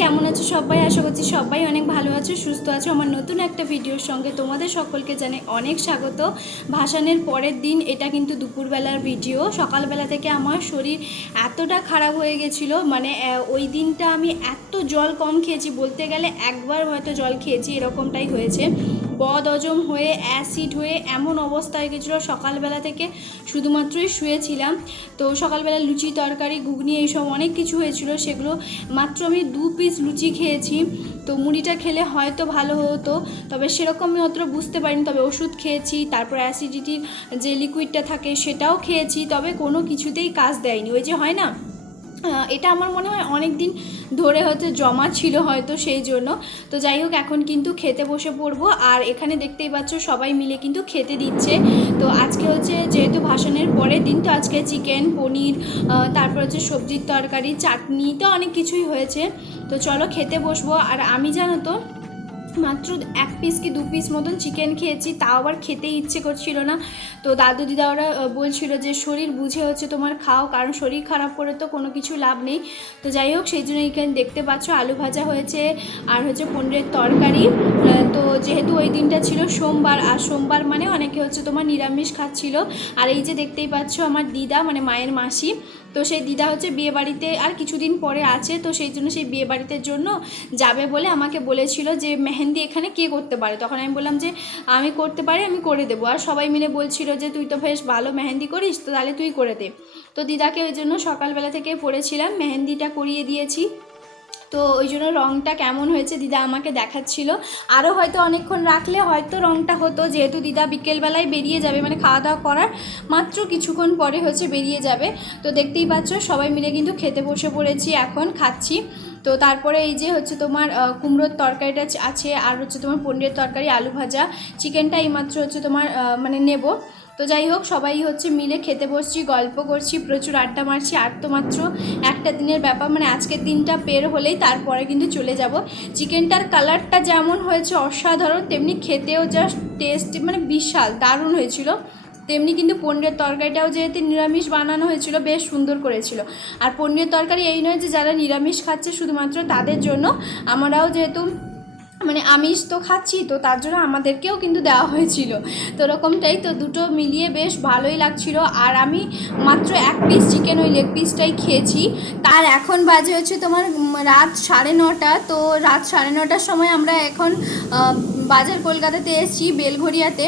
কেমন আছো সবাই? আশা করছি সবাই অনেক ভালো আছো, সুস্থ আছো। আমার নতুন একটা ভিডিওর সঙ্গে তোমাদের সকলকে জানাই অনেক স্বাগত। ভাসানের পরের দিন, এটা কিন্তু দুপুরবেলার ভিডিও। সকালবেলা থেকে আমার শরীর এতটা খারাপ হয়ে গেছিলো, মানে ওই দিনটা আমি এত জল কম খেয়েছি, বলতে গেলে একবার হয়তো জল খেয়েছি, এরকমটাই হয়েছে। বদ হজম হয়ে অ্যাসিড হয়ে এমন অবস্থা হয়ে গেছিলো। সকালবেলা থেকে শুধুমাত্রই শুয়েছিলাম। তো সকালবেলা লুচি তরকারি ঘুগনি এইসব অনেক কিছু হয়েছিল, সেগুলো মাত্র আমি 2 পিস লুচি খেয়েছি। তো মুড়িটা খেলে হয়তো ভালো হতো, তবে সেরকম আমি অতটা বুঝতে পারিনি। তবে ওষুধ খেয়েছি, তারপর অ্যাসিডিটির যে লিকুইডটা থাকে সেটাও খেয়েছি, তবে কোনো কিছুতেই কাজ দেয়নি। ওই যে হয় না, এটা আমার মনে হয় অনেক দিন ধরে হয়তো জমা ছিল হয়তো, সেই জন্য। তো যাই হোক, এখন কিন্তু খেতে বসে পড়বো। আর এখানে দেখতেই পাচ্ছ সবাই মিলে কিন্তু খেতে দিচ্ছে। তো আজকে হচ্ছে যেহেতু ভাসানের পরের দিন, তো আজকে চিকেন, পনির, তারপর হচ্ছে সবজির তরকারি, চাটনি, তো অনেক কিছুই হয়েছে। তো চলো খেতে বসবো। আর আমি জানো তো মাত্র 1 পিস কি 2 পিস মতন চিকেন খেয়েছি, তাও আবার খেতে ইচ্ছে করছিল না। তো দাদু দিদা ওরা বলছিল যে শরীর বুঝে হচ্ছে তোমার খাও, কারণ শরীর খারাপ করে তো কোনো কিছু লাভ নেই। তো যাই হোক, সেই জন্য এখানে দেখতে পাচ্ছ আলু ভাজা হয়েছে, আর হচ্ছে পনিরের তরকারি। তো যেহেতু ওই দিনটা ছিল সোমবার, আর সোমবার মানে অনেকে হচ্ছে তোমার নিরামিষ খাচ্ছিল। আর এই যে দেখতেই পাচ্ছ আমার দিদা, মানে মায়ের মাসি, তো সেই দিদা হচ্ছে বিয়েবাড়িতে আর কিছুদিন পরে আছে। তো সেই জন্য সেই বিয়েবাড়িতে জন্য যাবে বলে আমাকে বলেছিল যে মেহেন্দি এখানে কে করতে পারে। তখন আমি বললাম যে আমি করতে পারি, আমি করে দেবো। আর সবাই মিলে বলছিল যে তুই তো বেশ ভালো মেহেন্দি করিস, তো তাহলে তুই করে দে। তো দিদাকে ওই জন্য সকালবেলা থেকে পড়েছিলাম, মেহেন্দিটা করিয়ে দিয়েছি। তো ওই জন্য রঙটা কেমন হয়েছে দিদা আমাকে দেখাচ্ছিল। আরও হয়তো অনেকক্ষণ রাখলে হয়তো রঙটা হতো, যেহেতু দিদা বিকেলবেলায় বেরিয়ে যাবে, মানে খাওয়া দাওয়া করার মাত্র কিছুক্ষণ পরে হচ্ছে বেরিয়ে যাবে। তো দেখতেই পাচ্ছ সবাই মিলে কিন্তু খেতে বসে পড়েছি, এখন খাচ্ছি। তো তারপরে এই যে হচ্ছে তোমার কুমড়োর তরকারিটা আছে, আর হচ্ছে তোমার পনিরের তরকারি, আলু ভাজা, চিকেনটা এইমাত্র হচ্ছে তোমার মানে নেব। তো যাই হোক, সবাই হচ্ছে মিলে খেতে বসছি, গল্প করছি, প্রচুর আড্ডা মারছি। আর তো মাত্র একটা দিনের ব্যাপার, মানে আজকের দিনটা পের হলেই তারপরে কিন্তু চলে যাব। চিকেনটার কালারটা যেমন হয়েছে অসাধারণ, তেমনি খেতেও জাস্ট টেস্ট মানে বিশাল দারুণ হয়েছিল। তেমনি কিন্তু পনিরের তরকারিটাও যেহেতু নিরামিষ বানানো হয়েছিল, বেশ সুন্দর করেছিল। আর পনিরের তরকারি এই নয় যে যারা নিরামিষ খাচ্ছে শুধুমাত্র তাদের জন্য, আমরাও যেহেতু মানে আমিষ তো খাচ্ছি, তো তার জন্য আমাদেরকেও কিন্তু দেওয়া হয়েছিল। তো ওরকমটাই, তো দুটো মিলিয়ে বেশ ভালোই লাগছিল। আর আমি মাত্র 1 পিস চিকেন, ওই লেগ পিসটাই খেয়েছি। তার এখন বাজে হচ্ছে তোমার রাত 9:30। তো রাত 9:30টার সময় আমরা এখন বাজার কলকাতাতে এসেছি, বেলঘরিয়াতে।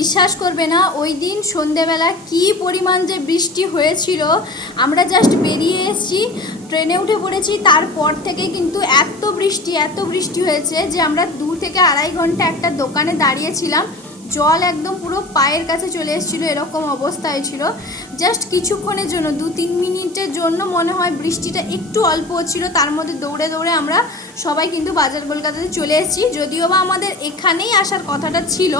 বিশ্বাস করবে না, ওই দিন সন্ধেবেলা কী পরিমাণ যে বৃষ্টি হয়েছিল। আমরা জাস্ট বেরিয়ে এসেছি, ট্রেনে উঠে পড়েছি, তারপর থেকে কিন্তু এত বৃষ্টি হয়েছে যে আমরা 2 থেকে 2.5 ঘন্টা একটা দোকানে দাঁড়িয়েছিলাম। জল একদম পুরো পায়ের কাছে চলে এসেছিলো, এরকম অবস্থা হয়েছিল। জাস্ট কিছুক্ষণের জন্য 2-3 মিনিটের জন্য মনে হয় বৃষ্টিটা একটু অল্প হচ্ছিলো, তার মধ্যে দৌড়ে দৌড়ে আমরা সবাই কিন্তু বাজার কলকাতাতে চলে এসেছি। যদিও বা আমাদের এখানেই আসার কথাটা ছিল।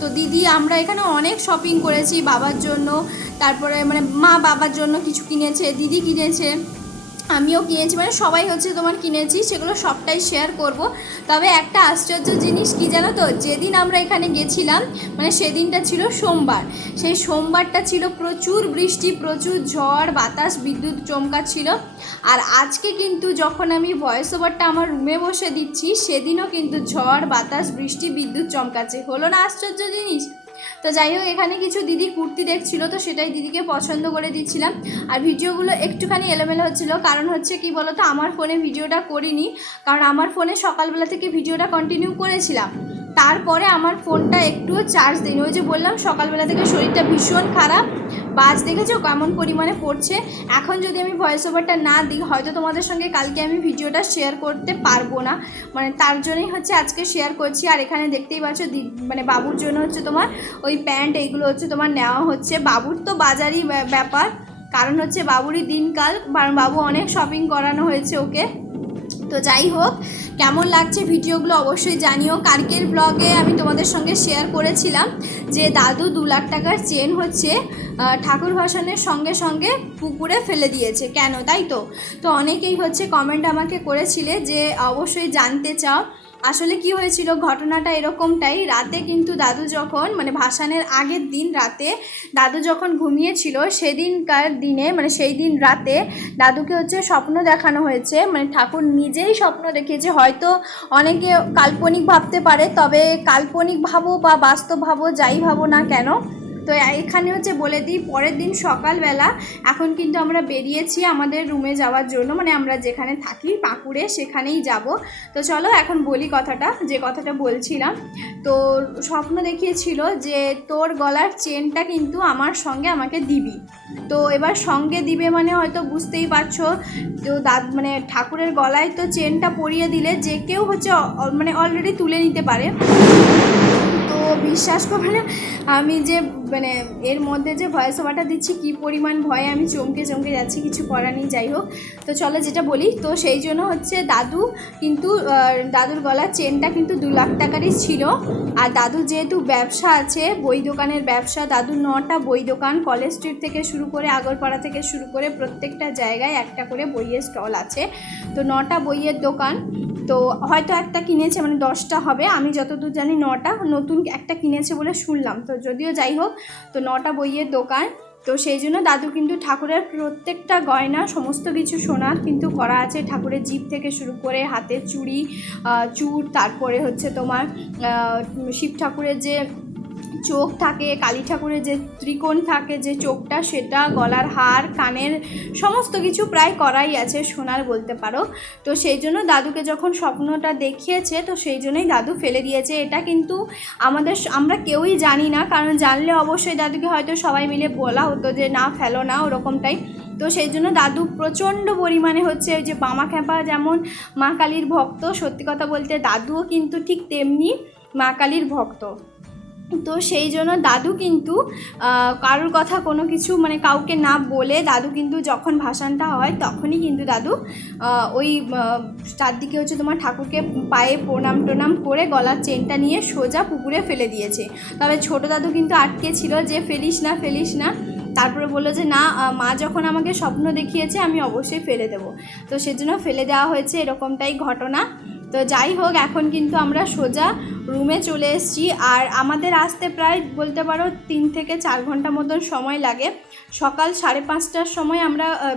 তো দিদি আমরা এখানে অনেক শপিং করেছি বাবার জন্য, তারপরে মানে মা বাবার জন্য কিছু কিনেছে, দিদি কিনেছে, আমিও কিনেছি, মানে সবাই হচ্ছে তোমার কিনেছি, সেগুলো সবটাই শেয়ার করব। তবে একটা আশ্চর্য জিনিস কি জানো তো, যেদিন আমরা এখানে গেছিলাম মানে সেদিনটা ছিল সোমবার। সেই সোমবারটা ছিল প্রচুর বৃষ্টি, প্রচুর ঝড় বাতাস, বিদ্যুৎ চমকাচ্ছিল। আর আজকে কিন্তু যখন আমি ভয়েস ওভারটা আমার রুমে বসে দিচ্ছি, সেদিনও কিন্তু ঝড় বাতাস বৃষ্টি বিদ্যুৎ চমকাচ্ছে। হলো না আশ্চর্য জিনিস? তো যাই হোক, এখানে কিছু দিদির কুর্তি দেখছিল, তো সেটাই দিদিকে পছন্দ করে দিচ্ছিলাম। আর ভিডিওগুলো একটুখানি এলোমেলো হচ্ছিলো, কারণ হচ্ছে কি বলতো, আমার ফোনে ভিডিওটা করিনি, কারণ আমার ফোনে সকালবেলা থেকে ভিডিওটা কন্টিনিউ করেছিলাম। তারপরে আমার ফোনটা একটুও চার্জ দিইনি। ওই যে বললাম সকালবেলা থেকে শরীরটা ভীষণ খারাপ, বাজ দেখেছো কেমন পরিমাণে পড়ছে। এখন যদি আমি ভয়েস ওভারটা না দিই, হয়তো তোমাদের সঙ্গে কালকে আমি ভিডিওটা শেয়ার করতে পারবো না, মানে তার জন্যই হচ্ছে আজকে শেয়ার করছি। আর এখানে দেখতেই পাচ্ছ মানে বাবুর জন্য হচ্ছে তোমার ওই প্যান্ট, এইগুলো হচ্ছে তোমার নেওয়া হচ্ছে। বাবুর তো বাজারই ব্যাপার, কারণ হচ্ছে বাবুরই দিনকাল, বাবু অনেক শপিং করানো হয়েছে ওকে। তো যাই হোক, কেমন লাগছে ভিডিওগুলো অবশ্যই জানিও। কালকের ব্লগে আমি তোমাদের সঙ্গে শেয়ার করেছিলাম যে দাদু 2 লাখ টাকার চেন হচ্ছে ঠাকুর ভাসানের সঙ্গে সঙ্গে পুকুরে ফেলে দিয়েছে, কেন তাই তো? তো অনেকেই হচ্ছে কমেন্ট আমাকে করেছিলে যে অবশ্যই জানতে চাও। আসলে কি হয়েছিল ঘটনাটা এরকমটাই, রাতে কিন্তু দাদু যখন মানে ভাসানের আগের দিন রাতে দাদু যখন ঘুমিয়েছিল সেদিনকার দিনে মানে সেই দিন রাতে দাদুকে হচ্ছে স্বপ্ন দেখানো হয়েছে, মানে ঠাকুর নিজেই স্বপ্ন দেখিয়েছে। হয়তো অনেকে কাল্পনিক ভাবতে পারে, তবে কাল্পনিক ভাবো বা বাস্তব ভাবো যাই ভাবো না কেন, তো এখানে হচ্ছে বলে দিই পরের দিন সকালবেলা এখন কিন্তু আমরা বেরিয়েছি আমাদের রুমে যাওয়ার জন্য, মানে আমরা যেখানে থাকি পাকুড়ে সেখানেই যাব। তো চলো এখন বলি কথাটা, যে কথাটা বলছিলাম। তো স্বপ্ন দেখিয়েছিল যে তোর গলার চেনটা কিন্তু আমার সঙ্গে আমাকে দিবি। তো এবার সঙ্গে দিবে মানে হয়তো বুঝতেই পারছো, তো মানে ঠাকুরের গলায় তো চেনটা পরিয়ে দিলে যে কেউ হচ্ছে মানে অলরেডি তুলে নিতে পারে। তো বিশ্বাস করবে না, আমি যে মানে এর মধ্যে যে ভয়েস ওভারটা দিচ্ছি কী পরিমাণ ভয়ে আমি চমকে যাচ্ছি, কিছু করার নেই। যাই হোক, তো চলো যেটা বলি, তো সেই জন্য হচ্ছে দাদু কিন্তু দাদুর গলার চেনটা কিন্তু 2 লাখ টাকারই ছিল। আর দাদু যেহেতু ব্যবসা আছে, বই দোকানের ব্যবসা, দাদুর 9টা বই দোকান, কলেজ স্ট্রিট থেকে শুরু করে আগরপাড়া থেকে শুরু করে প্রত্যেকটা জায়গায় একটা করে বইয়ের স্টল আছে। তো 9টা বইয়ের দোকান, তো হয়তো একটা কিনেছে মানে 10টা হবে, আমি যতদূর জানি 9টা, নতুন একটা কিনেছে বলে শুনলাম। তো যদিও যাই হোক, তো 9টা বইয়ের দোকান। তো সেই জন্য দাদু কিন্তু ঠাকুরের প্রত্যেকটা গয়না সমস্ত কিছু সোনার কিন্তু করা আছে, ঠাকুরের জিভ থেকে শুরু করে হাতের চুড়ি, চূড়, তারপরে হচ্ছে তোমার শিব ঠাকুরের যে চোখ থাকে, কালী ঠাকুরের যে ত্রিকোণ থাকে যে চোখটা, সেটা, গলার হার, কানের সমস্ত কিছু প্রায় করাই আছে, সোনার বলতে পারো। তো সেই জন্য দাদুকে যখন স্বপ্নটা দেখিয়েছে, তো সেই জন্যই দাদু ফেলে দিয়েছে। এটা কিন্তু আমরা কেউই জানি না, কারণ জানলে অবশ্যই দাদুকে হয়তো সবাই মিলে বলা হতো যে না ফেলো না, ওরকমটাই। তো সেই জন্য দাদু প্রচণ্ড পরিমাণে হচ্ছে ওই যে বামা খ্যাপা যেমন মা কালীর ভক্ত, সত্যি কথা বলতে দাদুও কিন্তু ঠিক তেমনি মা কালীর ভক্ত। তো সেই জন্য দাদু কিন্তু কারোর কথা কোনো কিছু মানে কাউকে না বলে দাদু কিন্তু যখন ভাসানটা হয় তখনই কিন্তু দাদু ওই চারদিকে হচ্ছে তোমার ঠাকুরকে পায়ে প্রণাম টোনাম করে গলার চেনটা নিয়ে সোজা পুকুরে ফেলে দিয়েছে। তবে ছোটো দাদু কিন্তু আটকে ছিল যে ফেলিস না। তারপরে বললো যে না, মা যখন আমাকে স্বপ্ন দেখিয়েছে আমি অবশ্যই ফেলে দেবো। তো সেজন্য ফেলে দেওয়া হয়েছে, এরকমটাই ঘটনা। তো যাই হোক, এখন কিন্তু আমরা সোজা রুমে চলে এসেছি। আর আমাদের আসতে প্রায় বলতে পারো 3 থেকে 4 ঘন্টা মতন সময় লাগে। সকাল 5:30টার সময়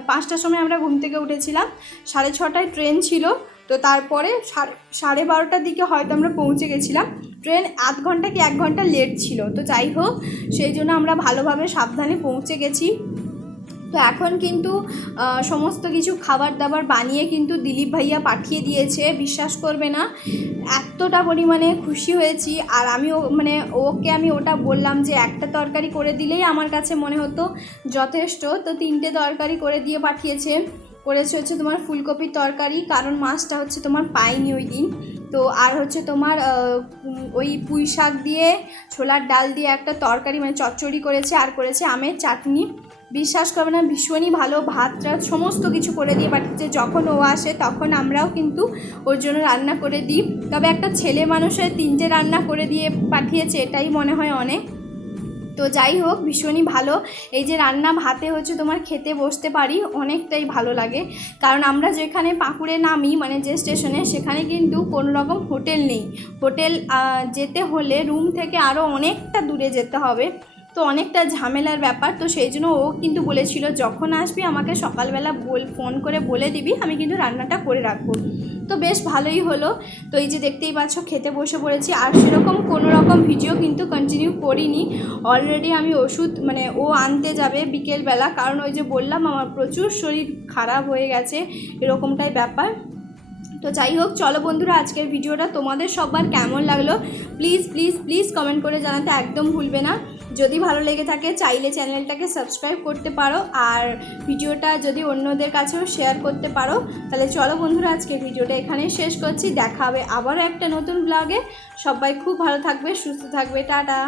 5টার সময় আমরা ঘুম থেকে উঠেছিলাম, 6:30টায় ট্রেন ছিল। তো তারপরে 12:30টার দিকে হয়তো আমরা পৌঁছে গেছিলাম। ট্রেন আধ ঘন্টা কি 1 ঘন্টা লেট ছিল। তো যাই হোক, সেই জন্য আমরা ভালোভাবে সাবধানে পৌঁছে গেছি। তো এখন কিন্তু সমস্ত কিছু খাবার দাবার বানিয়ে কিন্তু দিলীপ ভাইয়া পাঠিয়ে দিয়েছে। বিশ্বাস করবে না, এতটা পরিমাণে খুশি হয়েছি। আর আমিও মানে ওকে আমি ওটা বললাম যে একটা তরকারি করে দিলেই আমার কাছে মনে হতো যথেষ্ট। তো 3টে তরকারি করে দিয়ে করেছে হচ্ছে তোমার ফুলকপির তরকারি, কারণ মাছটা হচ্ছে তোমার পাইনি ওই দিন। তো আর হচ্ছে তোমার ওই পুঁই শাক দিয়ে ছোলার ডাল দিয়ে একটা তরকারি মানে চচ্চড়ি করেছে, আর করেছে আমের চাটনি। বিশ্বাস করবে না, ভীষণই ভালো। ভাত টাত সমস্ত কিছু করে দিয়ে পাঠিয়েছে। যখন ও আসে তখন আমরাও কিন্তু ওর জন্য রান্না করে দিই। তবে একটা ছেলে মানুষের 3টে রান্না করে দিয়ে পাঠিয়েছে, এটাই মনে হয় অনেক। তো যাই হোক, ভীষণই ভালো। এই যে রান্না ভাতে হচ্ছে তোমার খেতে বসতে পারি, অনেকটাই ভালো লাগে। কারণ আমরা যেখানে পাকুড়ে নামি মানে যে স্টেশনে, সেখানে কিন্তু কোনো রকম হোটেল নেই। হোটেল যেতে হলে রুম থেকে আরও অনেকটা দূরে যেতে হবে, তো অনেকটা ঝামেলার ব্যাপার। তো সেই জন্য ও কিন্তু বলেছিল যখন আসবি আমাকে সকালবেলা ফোন করে বলে দিবি, আমি কিন্তু রান্নাটা করে রাখবো। তো বেশ ভালোই হলো। তো এই যে দেখতেই পাচ্ছ খেতে বসে পড়েছি। আর সেরকম কোনো রকম ভিডিও কিন্তু কন্টিনিউ করিনি। অলরেডি আমি ওষুধ মানে ও আনতে যাবে বিকেলবেলা, কারণ ওই যে বললাম আমার প্রচুর শরীর খারাপ হয়ে গেছে, এরকমটাই ব্যাপার। তো যাই হোক, চলো বন্ধুরা, আজকের ভিডিওটা তোমাদের সবার কেমন লাগলো প্লিজ কমেন্ট করে জানাতে একদম ভুলবে না। যদি ভালো লেগে থাকে চাইলে চ্যানেলটাকে সাবস্ক্রাইব করতে পারো, আর ভিডিওটা যদি অন্যদের কাছেও শেয়ার করতে পারো। তাহলে চলো বন্ধুরা, আজকের ভিডিওটা এখানেই শেষ করছি। দেখা হবে আবারও একটা নতুন ব্লগে। সবাই খুব ভালো থাকবে, সুস্থ থাকবে, টাটা।